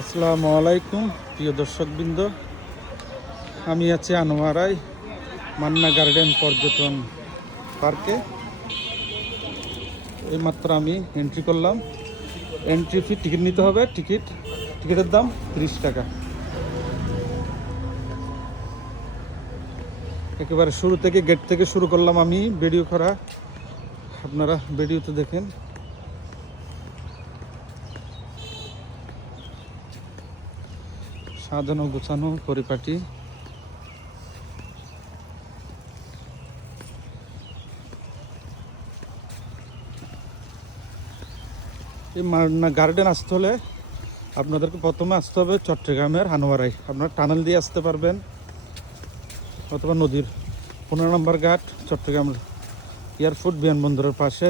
আসসালামু আলাইকুম, প্রিয় দর্শকবৃন্দ। আমি আছি আনোয়ারাই মান্না গার্ডেন পর্যটন পার্কে। এইমাত্র আমি এন্ট্রি করলাম। এন্ট্রি ফি টিকিট নিতে হবে টিকিট টিকিটের দাম তিরিশ টাকা। একেবারে শুরু থেকে গেট থেকে শুরু করলাম আমি ভিডিও করা। আপনারা ভিডিওতে দেখেন। সাজানো গোছানো পরিপাটি এই গার্ডেন আসতে হলে আপনাদেরকে প্রথমে আসতে হবে চট্টগ্রামের হানোয়ারাই। আপনারা টানেল দিয়ে আসতে পারবেন, অথবা নদীর পনেরো নম্বর ঘাট, চট্টগ্রাম এয়ারপোর্ট বিমানবন্দরের পাশে,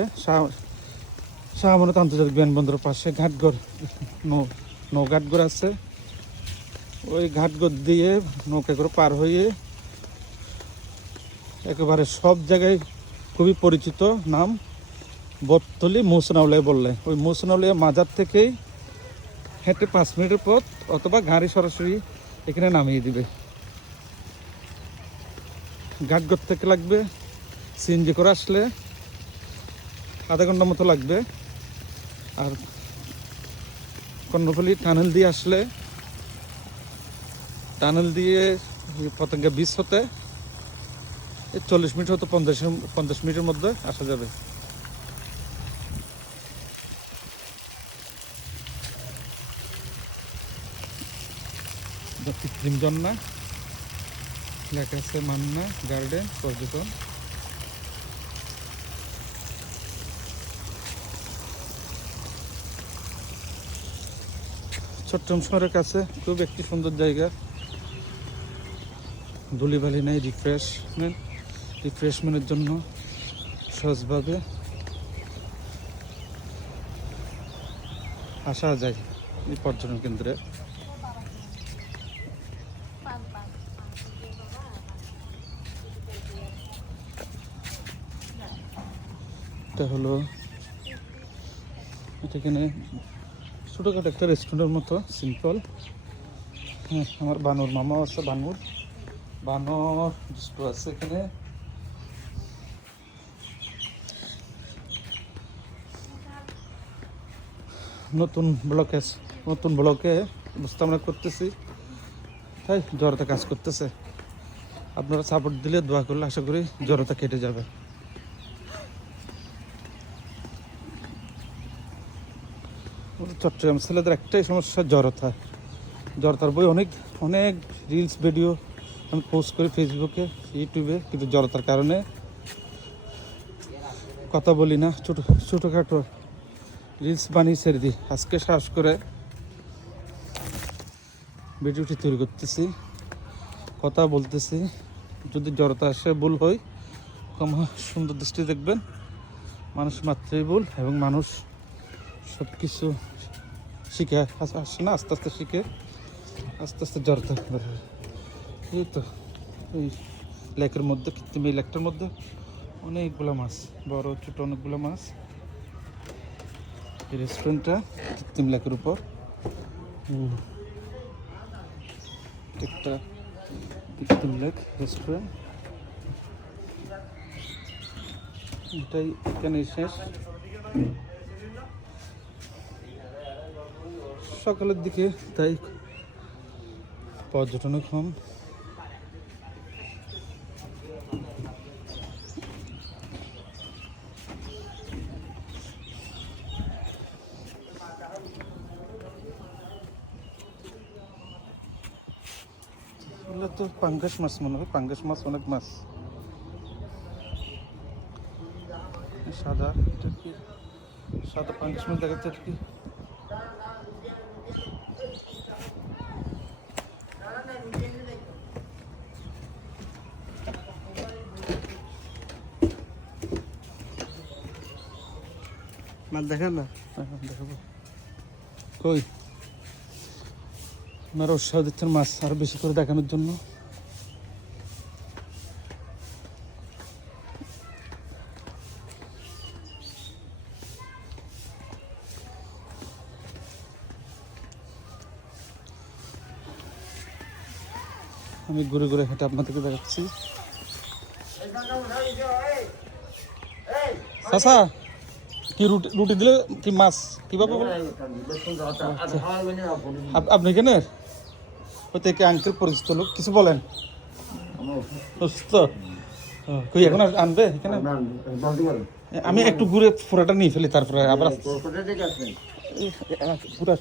শাহ আমানত আন্তর্জাতিক বিমানবন্দরের পাশে ঘাটঘর, নৌ নৌঘাটঘর আছে। ওই ঘাটঘর দিয়ে নৌকা করে পার হয়ে একেবারে সব জায়গায় খুবই পরিচিত নাম বটতলি মৌসনাউলিয়া বললে। ওই মৌসনাউলিয়া মাজার থেকেই হেঁটে পাঁচ মিনিটের পথ অথবা গাড়ি সরাসরি এখানে নামিয়ে দিবে। ঘাটঘর থেকে লাগবে, সিএনজি করে আসলে আধা ঘণ্টা মতো লাগবে। আর কর্ণফুলি টানেল দিয়ে আসলে টানেল দিয়ে পতঙ্গা বিচ হতে চল্লিশ মিনিট হতো, পঞ্চাশ পঞ্চাশ মিনিটের মধ্যে আসা যাবে। কৃত্রিম জন্না লেখা আছে মান্না গার্ডেন পর্যটন। চট্টগ্রাম শহরের কাছে খুব একটি সুন্দর জায়গা। ধুলিবালি নেই রিফ্রেশমেন্ট রিফ্রেশমেন্টের জন্য সহজভাবে আসা যায় এই পর্যটন কেন্দ্রে। এটা হলো এখানে ছোটোখাটো একটা রেস্টুরেন্টের মতো সিম্পল হ্যাঁ আমার বানুর মামাও আছে, বানুর। বানর, দুষ্টু আছে এখানে। নতুন ব্লকে নতুন ব্লকে উপস্থাপনা করতেছি। তাই জ্বরতা কাজ করতেছে। আপনারা সাপোর্ট দিলে দোয়া করলে আশা করি জ্বরতা কেটে যাবে। চট্টগ্রাম ছেলেদের একটাই সমস্যা জড়তা। জড়তার বই অনেক অনেক রিলস ভিডিও আমি পোস্ট করি ফেসবুকে ইউটিউবে কিন্তু জড়তার কারণে কথা বলি না। ছোটো, ছোটোখাটো রিলস বানিয়ে ছেড়ে দিই। আজকে সাহস করে ভিডিওটি তৈরি করতেছি, কথা বলতেছি। যদি জড়তা আসে, ভুল হয়, ক্ষমা, সুন্দর দৃষ্টি দেখবেন। মানুষ মাত্রই ভুল এবং মানুষ সব কিছু শিখে, আস- না, আস্তে আস্তে শিখে, আস্তে আস্তে জড়তা। এই তো এই লেকের মধ্যে, কৃত্রিম এই লেকটার মধ্যে অনেকগুলো মাছ, বড়, ছোট অনেকগুলো মাছ। এই রেস্টুরেন্টটা কৃত্রিম লেকের উপর। একটা কৃত্রিম লেক রেস্টুরেন্ট এটাই এখানে শেষ। সকালের দিকে তাই পর্যটনে কম। এগুলো তো পাঙ্গাস মাছ মনে হয় পাঙ্গাস মাছ অনেক মাছ। সাদা এটা কি সাদা পাঙ্গাস মাছ দেখা যাচ্ছে কি মাছ দেখেন না? হ্যাঁ, হ্যাঁ, দেখাবো। কই? আপনারা উৎসাহ দিচ্ছেন মাছ আরও বেশি করে দেখানোর জন্য। আমি ঘুরে ঘুরে হেঁটে আপনাদেরকে দেখাচ্ছি। চাষা কি রুটি রুটি দিলে কি মাছ? কীভাবে আচ্ছা। আপনি কেনের? ওই থেকে আঙ্কেল পরিচিত লোক কিছু বলেন? সুস্থ কই এখন আনবে এখানে? আমি একটু ঘুরে পুরাটা নিয়ে ফেলি তারপরে আবার পুরা